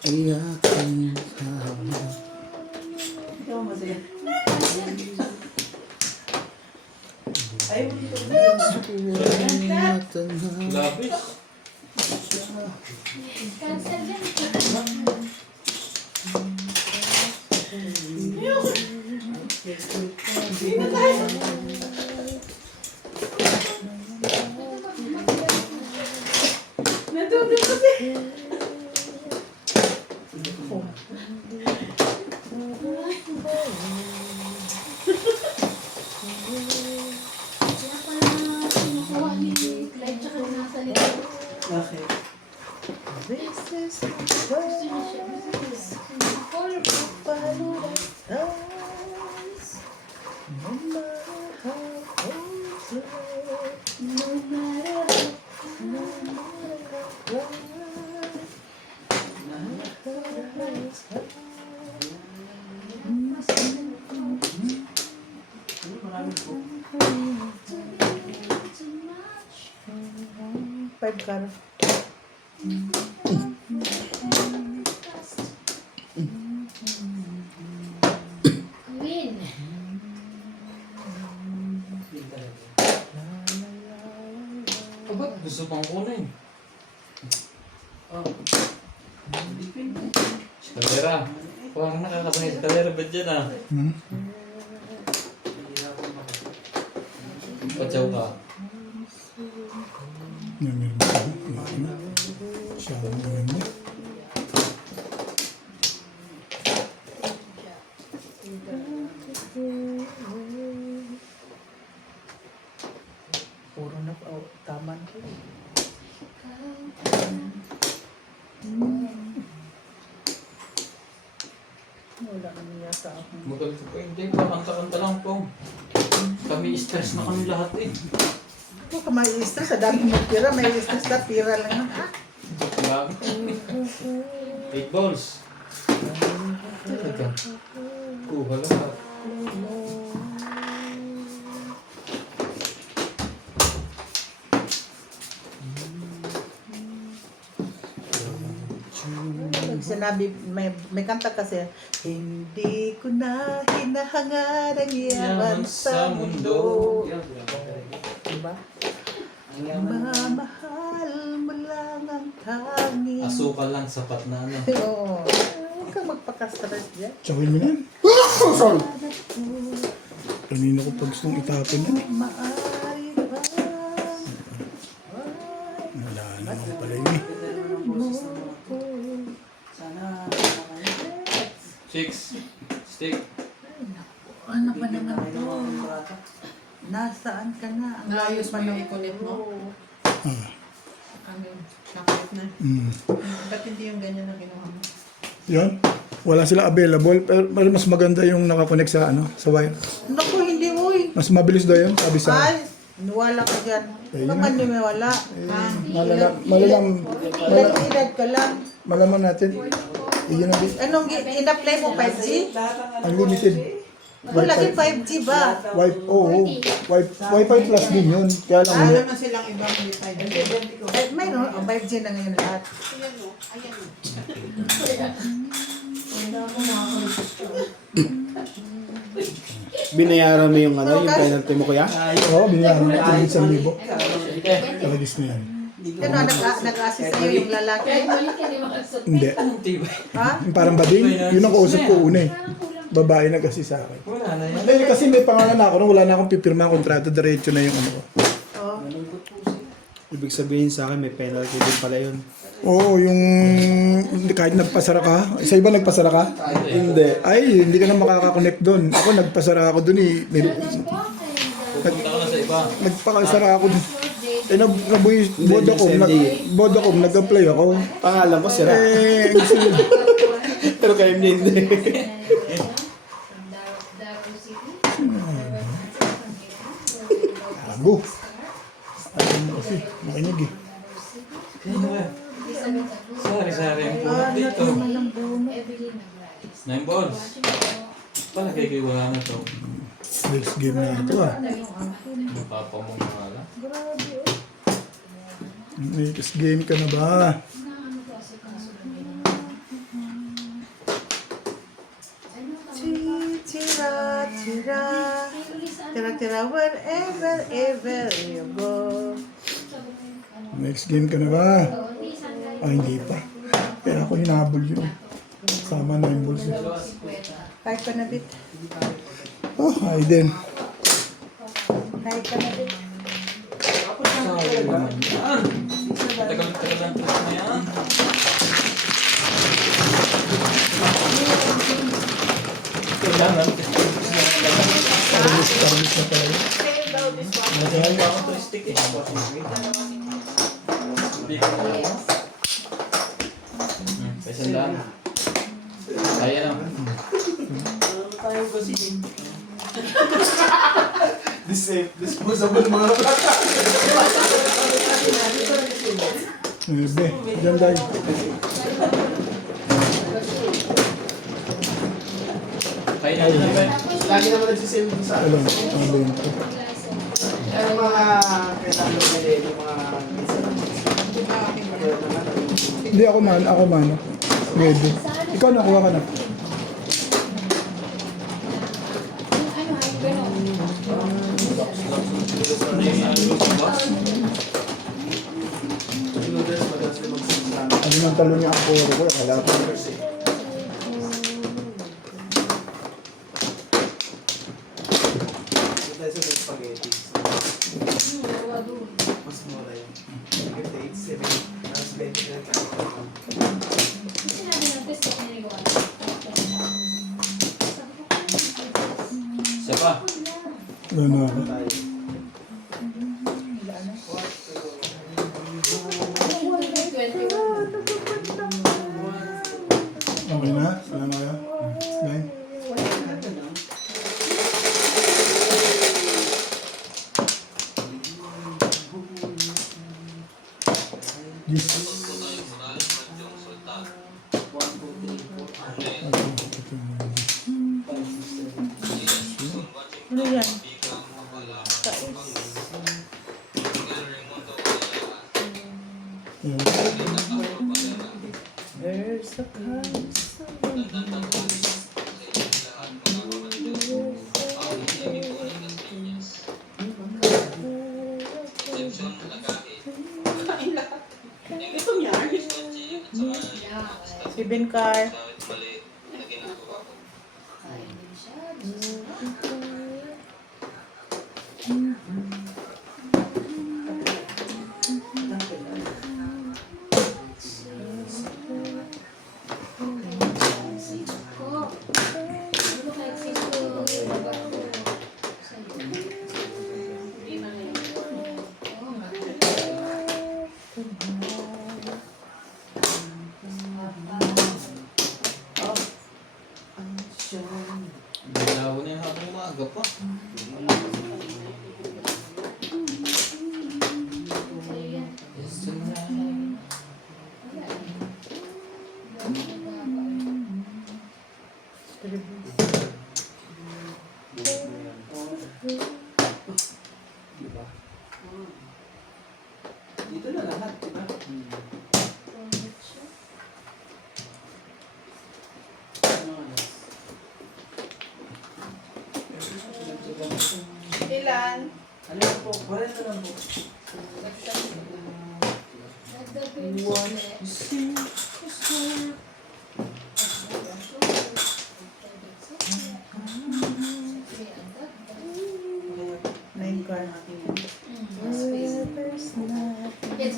Ay, aking Ikaw masaya. Ayaw mo dito. Labis. Cancel yan. Natutulog kasi. Kaya pala kinukuha ni Clyde tsaka nasa likod. Bakit? Gusto niya siya. Call no matter too much. 5 car. Win. Ba't gusto pang kunin? Oh. Depende. Kalera. Parang nakakasangit kalera ba dyan ah? Hmm? Patsaw ka. Yan, meron pa. Siya ang maganda. Puro na pa. Oh, taman ko. Wala kami yata ako. Magalit ko. Hindi, kanta-kanta lang po. Kami stress na kami lahat eh. Huwag ka mai-stress. Sa dami mo pira, may stress na pira lang yun. Ha? Grabe. 8 balls. ito. Kuha lahat. Sinabi, may kanta kasi, hindi ko na hinahangad ang yaman sa mundo. Diba? Ang yaman na. Mamahal mo lang ang tanging. Asukal lang, sapat na ano. Oo. Huwag kang magpaka-stress dyan. Tsawin mo na yan. Sorry. Kanina ko pa gustong itapon yan eh. Maaari ba? Wala naman pala yun eh. Ganda naman ang boses ng mga to. Sana makakain. 6. Stick. Ano pa Bigyan naman tayo ng to? mga kontrata. Nasaan ka na? Ang Naayos layo mo yung i-connect mo? Ano yun? Nakulit na. Ba't hindi yung ganyan na ginawa mo? Yan. Wala sila available pero mas maganda yung nakakonect sa ano, sa wire. Naku, hindi uy. Mas mabilis daw yun, sabi sa Ay, wala ka dyan. Ayun. Naman yung may wala. Ilan ka lang. malaman natin. Yun ang Anong in-apply mo 5G? Lahat ang ano, unlimited. Kung lagi 5G ba? Wi-Fi plus din yun. Kaya lang, Wala naman silang ibang hindi 5G. Eh, mayroon. 5G na ngayon lahat. Binayaran mo yung ano, yung penalty mo kuya? oo, binayaran natin 1,000. Kalagis na yan. Ano, nag-assist sa'yo yung lalaki? Hindi. Ha? Yung parang bading, yun ang kausap ko una eh. Babae na kasi sa akin. Wala na yan. Hindi, kasi may pangalan na ako nung wala na akong pipirma ang kontrata, diretso na yung ano ko. Oh. Ibig sabihin sa akin, may penalty din pala yun. Oo, yung kahit nagpasara ka, sa iba nagpasara ka? Hindi. Ay, hindi ka na makakakonect doon. Ako nagpasara ako doon eh. Pupunta ka na sa iba. Nagpakasara ako doon. Eh, Vodacom, nag-apply ako. Pangalan mo, sira. Eh, gusto nyo. Pero kayo hindi. Gago. Ayaw mo kasi, makinig eh. Sari-sari ang punot dito. 9 balls. Palagay kayo wala na to. Next game na ito ah. Mapapamumala. Next game ka na ba? Tira, tira. Tira, tira, wherever, ever you go. Next game ka na ba? Ah, hindi pa. Kaya ako hinabol yun. Sama na yung balls eh. Kahit ka na bit. Oh, ay din. Kahit ka na bit. Sayang naman yan. Tagal-tagal lang ito na yan. Kailangan. Parmis na pala yun. Nagayang ba ako to stick eh. Paisan lang. Kaya na. tayo kasi. Disposable mga Be, dyan tayo. Kaya na din naman. lagi naman nagsisave sa Alam, ang lento. ano mga kailangan nila yung mga Hindi ako man. Medyo. Ikaw nakuha ka na. Ano nang talo niya ang puro ko? Wala pa. tayo sa spaghetti. Mas mura yun. 58, 7, mas 20 Isa pa. Ano ako? Okay na? Wala na kayo? Nine? Yes. Ano yan? Yun. There's a Ito niya. si Ben Carr. Bilaw na yung habang umaga pa. Diba? Dito na lahat, diba? Ano oras? Ilan? Ano lang po? 40 lang po. Nine Carr. Yes.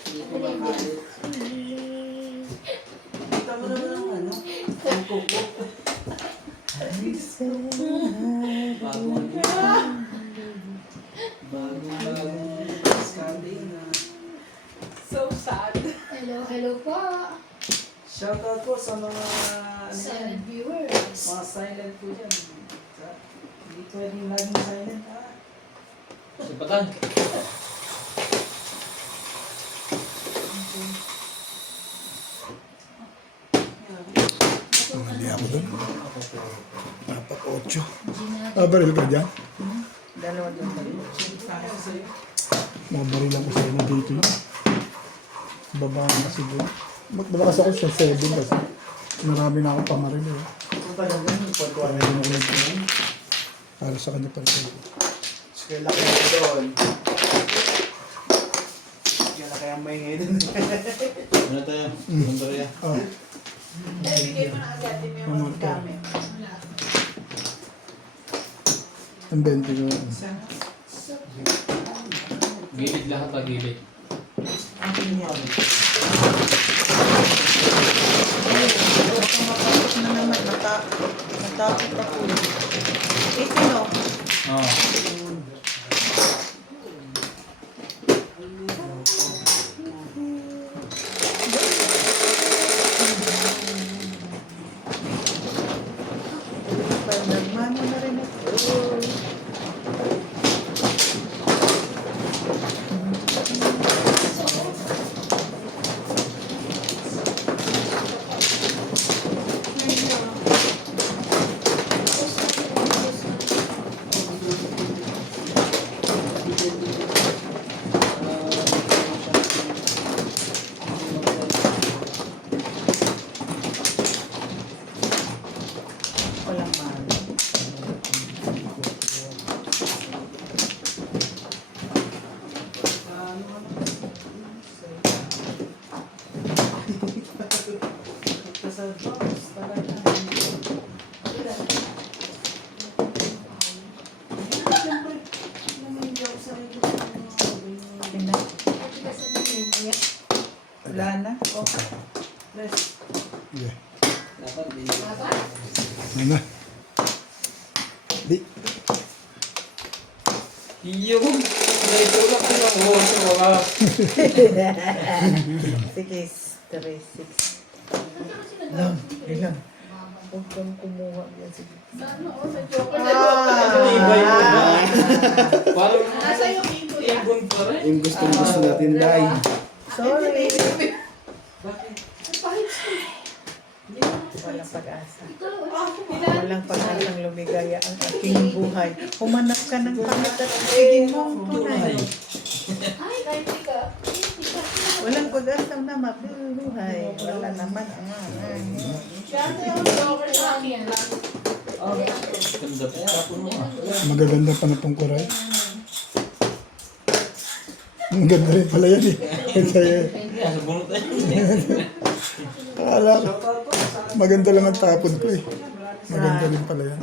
Hindi ko makalit. Kita mo naman ang ano? Ang kuko. Bagong discarding na. So sad. Hello po. Shoutout po sa mga ano yan, Silent viewers. mga silent po dyan. Hindi pwedeng laging silent ha. Sipatan. Mali ako doon. Dapat 8. Baril ka dyan? Dalawa doon. Mga baril lang ko sa'yo na dito yun. Baba na siguro. Malakas ako sa 7 kasi marami na akong pamaril eh. Para yun ako nagpapalala. Para sa kanya pa rin. Kaya laki ako doon. Kaya laki ang maingay doon. Ano tayo? Bandarya. Oh, Bigay mo na agad yung mga Mamon ka. gamit. ang 20 ko. Gilid lahat ba? Gilid. Mapasok na naman. Natakot ako. 18 no? Oo. Nagmano na rin ako. Walang mahal. Sa box talaga. Siyempre, namimili ako sa ito. Tingnan. Wala na. Okay. Rest. Yeah. Dapat din. Yan na. Di. Iyo! Naitulak ko ng oso ka. Sige, 3, 6. Lang, ilang. Huwag kang kumuha yan. Sige. Ano, sa joke. Iba yung iba. Parang Nasa yung ito yan. ibon pa rin. Yung gustong gusto natin, Day. Sorry. Bakit? Pahit siya. Hindi na Walang pag-asa. Ilan? Walang pag-asang lumigaya ang aking buhay. Humanap ka ng pangit at tigin mo tunay. Ay, kahit ka. Walang pag-asang na mabuhay. Wala naman. Siyempre yung blower sa akin. Ganda pa tapon mo ah. Magaganda pa na itong kuray. Ang ganda rin pala yan eh. Sa bunot tayo. Akala ko, maganda lang ang tapon ko eh. Maganda rin pala yan.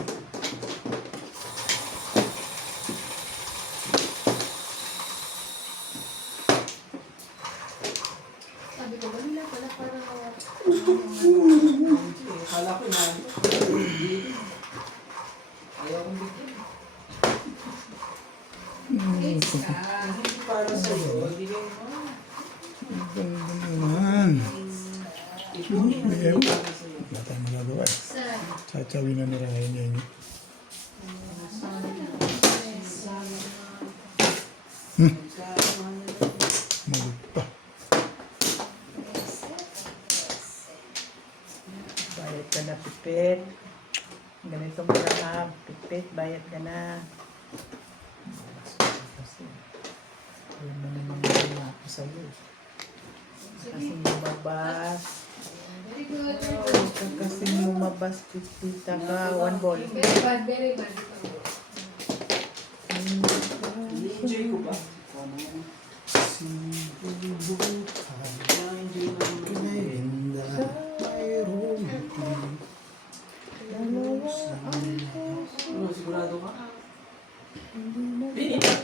Sabi ko, wala pala parang Akala ko na. Ayaw kong bigyan. Hindi para sa'yo. Bigyan mo. Ganda naman. Bigyan mo. Wala tayong magagawa eh. Saan? Sasawi na ni Ryan niya yun. Magot pa. Bayad ka na, Pipit. Ganitong parang Pipit, bayad ka na. Kasi, alam mo naman na ako sa'yo. Kasi lumabas. Very good. Kasi lumabas, Pipita ka. One ball. Very bad, very bad. I-enjoy ko ba? Na-enjoy naman. Ano, sigurado ka?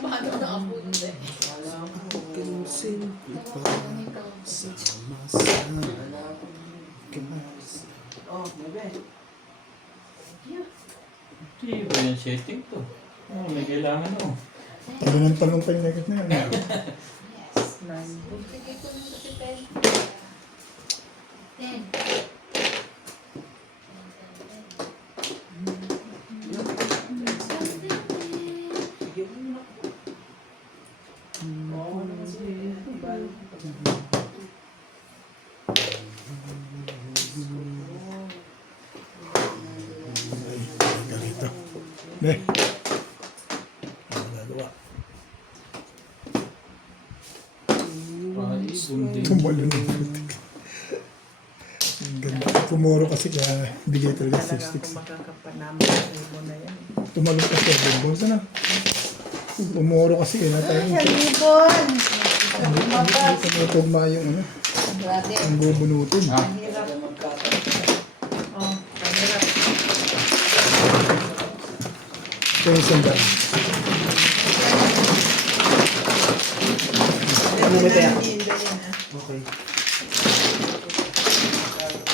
Paano na ako dun? Wala ako. Oh, bebe. Hindi ba yung setting to? Oh, may kailangan oh. Talong pa yung negative na yan. Nine. Sige ko nung kasi 10. 10. Bigyan mo na. Oo, ano kasi. Bal. Ganito. Ne. Ano magagawa? Ay, bunding. Tumalo ng putik. Ang ganda. Tumuro kasi kaya bigay talaga Talaga 6-6. ako makakapanamit sa ibo na yan. Tumalong ka 7 balls na. Tumuro kasi kaya tayo. Halibon! Hindi tumutugma yung ano. Ang bubunutin. Ah, Oh, panirap. Kaya isang daan. Ano ba tayo? Hindi yan Okay.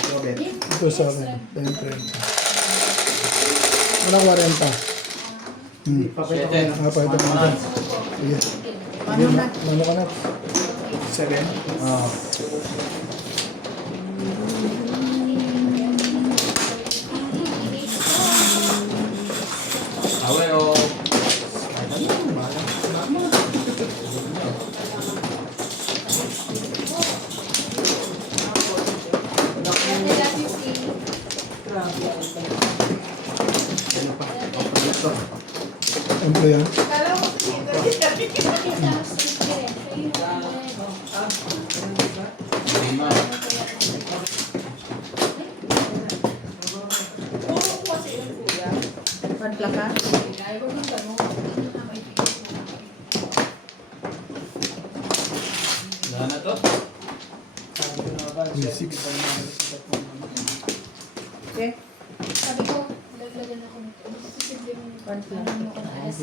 Robert. Ito sa akin. 10-30. Anong 40? Papayta ko na. Pa ito mga dyan. Sige. Paano na? Ano ka na? 7. ah. Awe oh. Ano yan? Kala ko dito. Lima. Puro ko kasi yung kuya. Pantla ka? Wala na to? Sabi ko na ba? May 6. Okay. Sabi ko, laglagan ako nito. Magsisimple mo yung Pantla. ano ko na alas.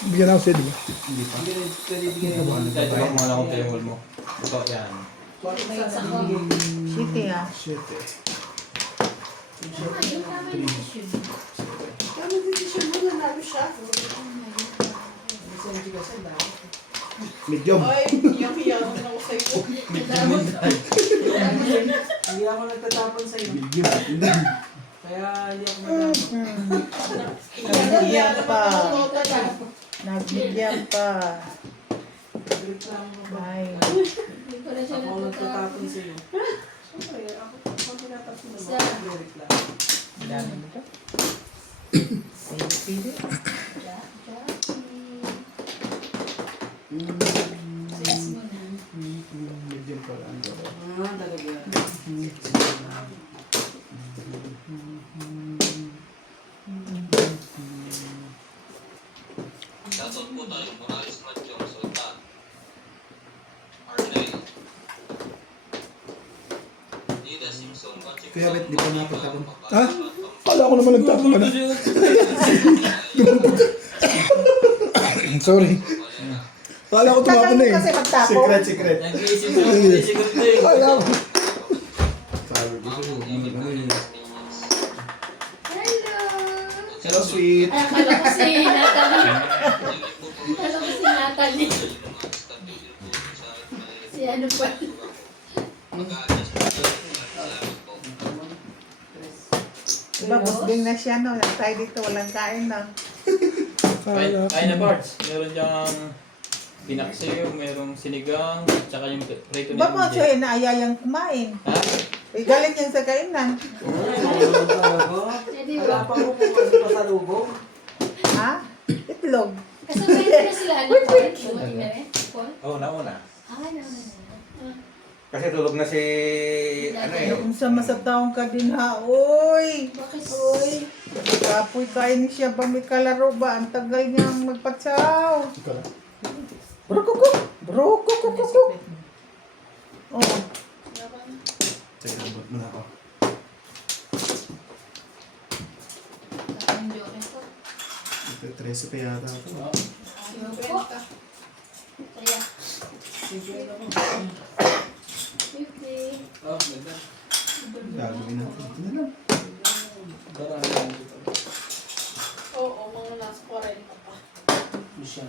Bigyan ako sa'yo, di ba? Hindi pa. Pwede bigyan mo. Kahit ba kung wala akong table mo. Ito, yan. City ah. 7. Tama, yung tama yung decision. Ano decision mo na namin siya? Senti kasi dapat. Medium. Oy, yung na ako sa'yo. Hindi ako nagtatapon sa'yo. Kaya hindi ako nagtatapon. Nagbigyan pa. Nagbigyan pa. Nagreklamo ba? Ay. Hindi ko na siya Ako ang natutuwa. nagtatapon sa'yo. Siyempre, ako tinatanong naman. Isa. Nagre-reklamo. Dami nito. Pili. Yes mo na. Medium ko lang. Talaga. Shoutout po tayo, Morales Manchong, Sultan. Arnel. Dida Simpson, Patrick. Kaya ba't di pa napagtapon? Ha? Kala ko naman nagtapon ka na. Sorry. Kala ko tumapon na eh. Kasi magtapon. Secret. Nag-iisip ko, siguro din. Kala ko. Sabi ko, Hello! hello, sweet. Ay, akala ko si Natalie. Akala ko si Natalie. Si ano pa? Diba, busbing na siya, no? Tayo dito, walang kain na. Kaya na parts. Meron diyang pinaksiw, merong sinigang, at saka yung prito ni Diba mo India. siya inaayayang kumain? Ha? Eh, galing yan sa kainan. Eh, di Wala ba? pa mo kung pasalubong. Ha? Itlog. Kasabay na sila. Ano po? Dumating na rin? Paul? Oo, nauna. Ah, naman na. Kasi tulog na si... ano eh. Kung sa masataong ka din ha, oy! Bakit? Oy! Kapoy kain siya ba may kalaro ba? Ang tagal niyang magpatsaw. Brokoko! Brokoko! Oh, Sige, nabot mo na ako. Ang joke ko. Ito, 13 pa yata ako. Sino po? Kaya. Sige na mo. 50. Oh, ganda. Gagawin natin. Ito na lang. Darami lang dito. Oo, mga nasa 40 pa. Lucian.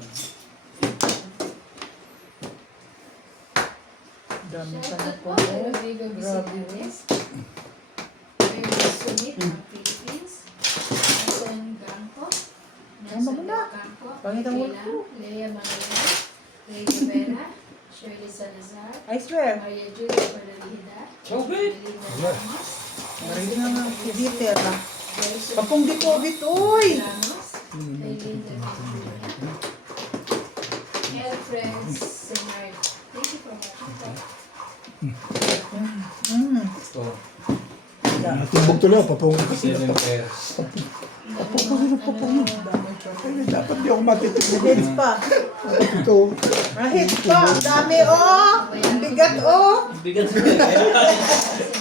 dami ka na Shoutout po. po kay Rodrigo Visitares. Kay Sumit ng Philippines. Nelson Ganco. Tama mo na. Ganco. Pangitang mo Kayla, ko. Lea Manila. Ray Rivera. Shirley Salazar. I swear. Maria Julia Perdalida. Okay. Melinda Ramos. Marin na nga si Dieter ha. Jason Kapong di COVID, uy! Ramos. Melinda Ramos. Alfred Senard. Thank you for watching po. Mm. Oh, Natimbog tuloy ako. Papong. 7 pairs. Ay, dapat di ako matitipid. Hits pa. Ito. Hits pa. Ang dami oh. Ang bigat oh. Bigat sa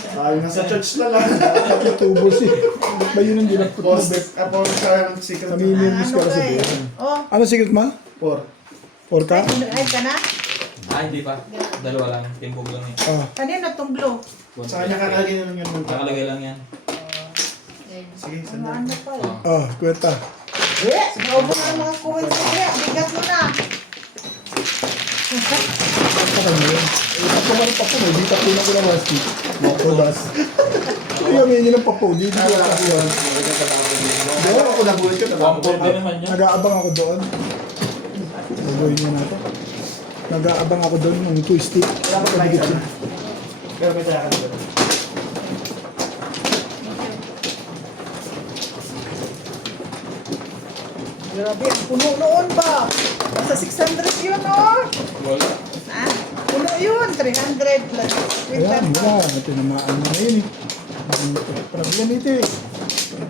Tayo na sa church na lang. Natutubos eh. Ba't ba yun ang dinapot mo? Boss, ako sa secret. Namimiris ka kasi. Oh. Ano secret ma? 4. 4 ka? Ay ka na? Ah, hindi pa. Dalawa lang. Timbog lang eh. Ah. Kanina tong blue. Sa kanya kakalagay na lang yan. Nakalagay lang yan. Sige, Ano sandali. ano pa eh. Oh. Ah, kwenta. Sinaubo na ang mga kuwin sa kaya. Bigat mo na. Apa ka yun? Eh, ako man pa po. Di tapunan ko na wasti. Todas. Hindi kami yun ng papo. Di ko tapunan. Di ba ako nabulit ko? Pwede naman yan. Nag-aabang ako doon. Gagawin niya na ito. Nag-aabang ako doon ng twisty. Wala pa tayo sana. Pero may tayo ka dito. Grabe, ang puno noon ba? Basta 600 yun oh. Wala. Ah, puno yun. 300 plus. Ayan, wala. Tinamaan mo na yun eh. Problem ito eh.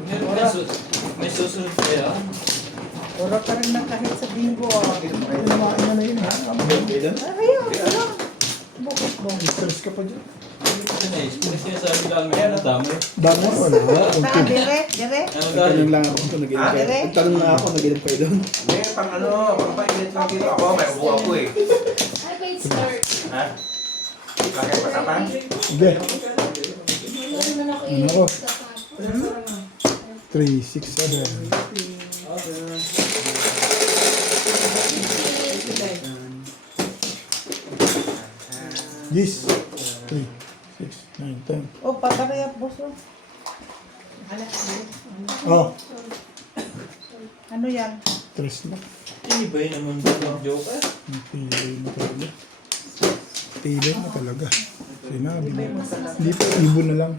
Meron may susunod kaya. Ora ka rin na kahit sa bingo ah. Tinamaan mo na yun ha. Ayun, ayun. Bukit mo. Stress ka pa dyan. Kasi na-express niya sa amin lang ngayon. Ang dami. Dami wala. Saan, dire, dire. Ano Tanong dahil? lang ako kung naginom kayo. Dire? Tanong lang ako kung naginom kayo doon. Hindi, pang ano, pang painit lang dito. Ako, may ubo ako eh. Hi, wait, start. Ha? Bakit pasapang? Sige. Meron naman ako Ano ko? sa kapo. 3, 6, 7. Yes. 3, 6, 9, 10. Oh, pataraya boso. Oh, Ano yan? 3 na. Tibay naman dito ang joke eh. Pilay na talaga. Pilay na talaga. Sinabi Ibay mo. mo talaga. Hindi po, ibon na lang.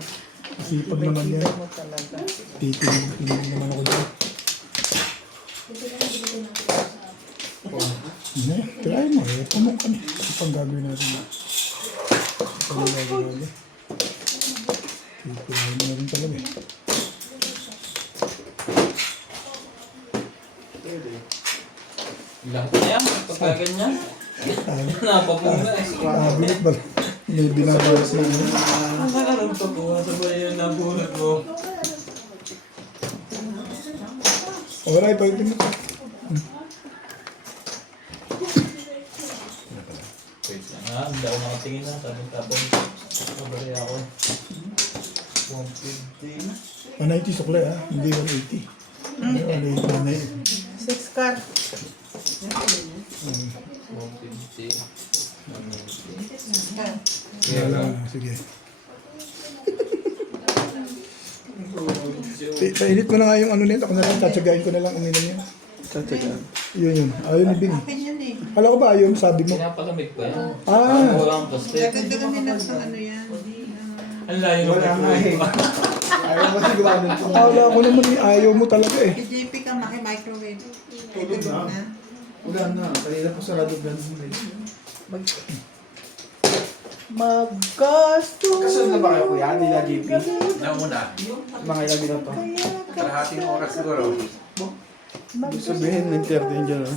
Sipag naman yan. Ibay mo talaga. Titingin naman ako dyan. Hindi, try mo. Pumok ka na. Ito pang gagawin natin. Ito pang gagawin natin. Titingin mo na rin talaga eh. Lahat na yan, pagka ganyan. Napapunga eh. Bilit ba? May binabawas na yun. Ang nakaroon pa po, sabay yung nabulot mo. Alright, pagdating mo. Wait lang ha, hindi ako nakatingin na. Tapos, sabay ako. 150. 190 suklay ha, hindi 180. 180. 6 car. 150. 180. Sige. Painit mo na nga yung ano nito. Ako na lang, tatsagain ko na lang uminom yun. Tatagaan. Yun. Ayaw ni Bing. Akin yan eh. Kala ko ba ayaw, sabi mo. Pinapalamig pa yan. Ah, Walang plastic. Dagdagan nila sa ano yan. Ang layo ng Wala nga eh. Ayaw mo sigurado ito. akala ko naman ayaw mo talaga eh. Kay JP ka maki-microwave. Tulog na. Wala na. Kanina po sarado ganun. Maggasto. Kasunod na ba kayo kuya? Nila JP? Nauna. Mga ilang minuto. Kalahating oras siguro. Ibig sabihin, nag-13 dyan ah.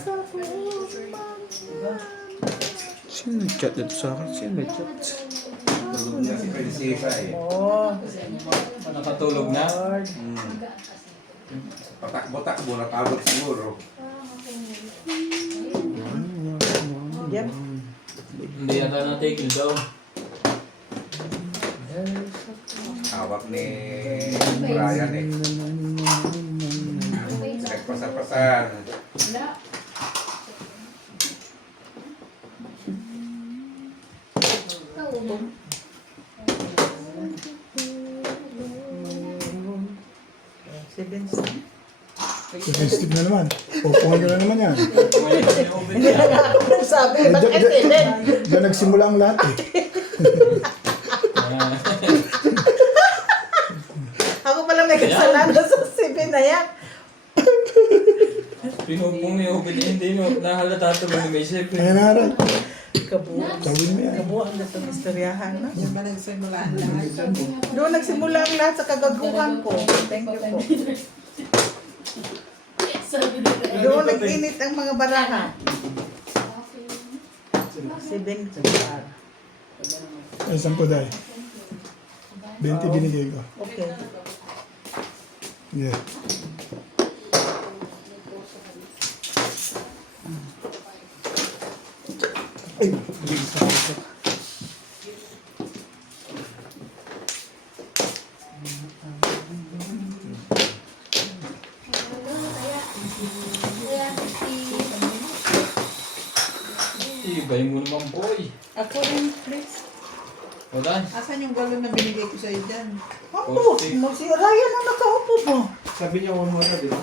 Sino nag-chat dito sa akin? Sino nag-chat? Tulog na si Prinsesa eh. Oh, Nakatulog na. Patakbo-takbo, napagod siguro. yep. Hindi yata natigil daw. Hawak ni Brian eh. Nagpasapasan. Seven. Sophistic na naman. Pupungan ka na naman yan. Hindi na nga ako nagsabi. Bakit seven? Diyan nagsimula ang lahat eh. Ako pala may kasalanan sa seven na yan. Pinupong ni Obed, hindi mo nahalata tuloy ni Messi. Ayan na rin. Kabuo. Gawin mo yan. Kabuo ang gatong istoryahan na. Diyan ba nagsimula ang lahat? Doon nagsimula ang lahat sa kagaguhan ko. Thank you po. Doon nag-init ang mga baraha. Seven sa bar. Ay, 10 dahil. 20 binigay ko. Okay. Yeah. Ay, Ibay mo naman boy. Ako rin, please. Wala. Asan yung galon na binigay ko sa'yo dyan? Opo, si Ryan ang nakaupo mo. Sabi niya warm water, di ba?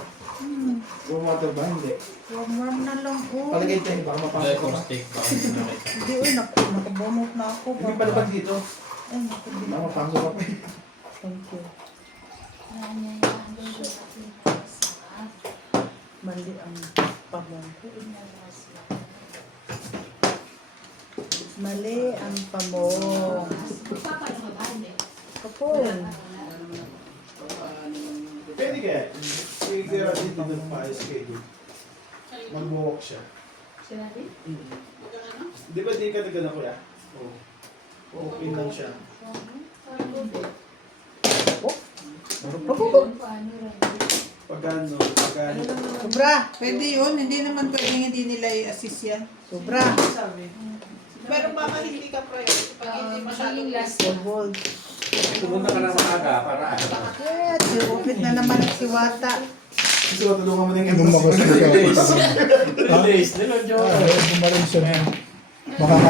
Warm water ba? Hindi. Warm na lang po. Palagay tayo, baka Dahil mapasok kung ka. steak pa. Hindi, uy, nakabunot na ako. Hindi palapag dito. Ay, naku, Baka mapasok ka pa. thank you. Mali ang pamong. Mali ang pamong. Kapon. Pwede kaya. Sige, dito doon pa schedule. Mag-walk siya. Di ba di ka nagana kuya? Oo. Okay lang siya. Pagkano? Sobra. Pwede yun. Hindi naman pwedeng hindi nila i-assist yan. Sobra. Pero baka hindi ka priority pag hindi masyadong last. Bold. Pumunta ka na maaga para Yes, upit na naman si Wata. Gusto ko tulungan mo na yung nung embassy. makasama siya. Release, nilod yun. Bumarin siya na. Makaka